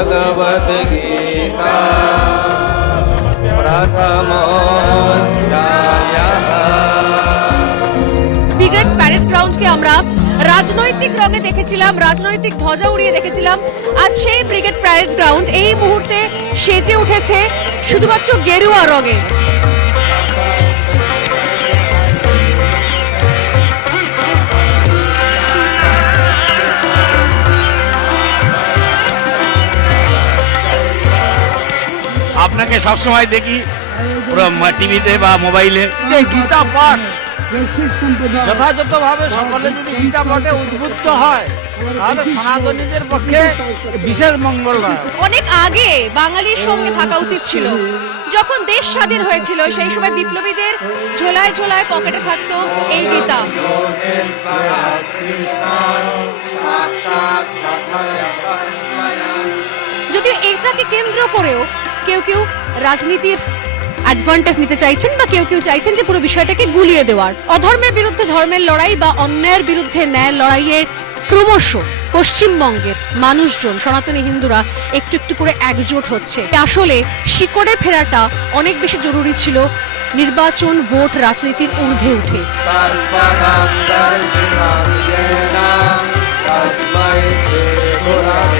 Bhagavad Gita प्रथमोऽध्यायः। Brigade parade গ্রাউন্ডকে আমরা রাজনৈতিক রঙে দেখেছিলাম, রাজনৈতিক ধ্বজা উড়িয়ে দেখেছিলাম। আজ সেই ব্রিগেড প্যারেড গ্রাউন্ড এই মুহূর্তে সেজে উঠেছে শুধুমাত্র গেরুয়া রঙে। আপনাকে সবসময় দেখি পুরো টিভিতে বা মোবাইলে। গীতা পাঠ যথাযথভাবে সকলে যদি গীতা পাঠে উদ্বুদ্ধ হয় তাহলে সনাতনীদের পক্ষে বিশেষ মঙ্গল হয়। অনেক আগে বাঙালির সঙ্গে থাকা উচিত ছিল। যখন দেশ স্বাধীন হয়েছিল সেই সময় বিপ্লবীদের ঝোলায় ঝোলায় পকেটে থাকতো এই গীতা। যদিও এটাকে কেন্দ্র করেও কেউ কেউ রাজনীতির অ্যাডভান্টেজ নিতে চাইছেন বা কেউ কেউ চাইছেন যে পুরো বিষয়টাকে গুলিয়ে দেওয়ার। অধর্মের বিরুদ্ধে ধর্মের লড়াই বা অন্যায়ের বিরুদ্ধে ন্যায়ের লড়াইয়ের ক্রমশ পশ্চিমবঙ্গের মানুষজন, সনাতনী হিন্দুরা একটু একটু করে একজোট হচ্ছে। আসলে শিকড়ে ফেরাটা অনেক বেশি জরুরি ছিল নির্বাচন, ভোট, রাজনীতির ঊর্ধ্বে উঠে। तत्पदं दर्शिनं येन तस्मै श्रीगुरवे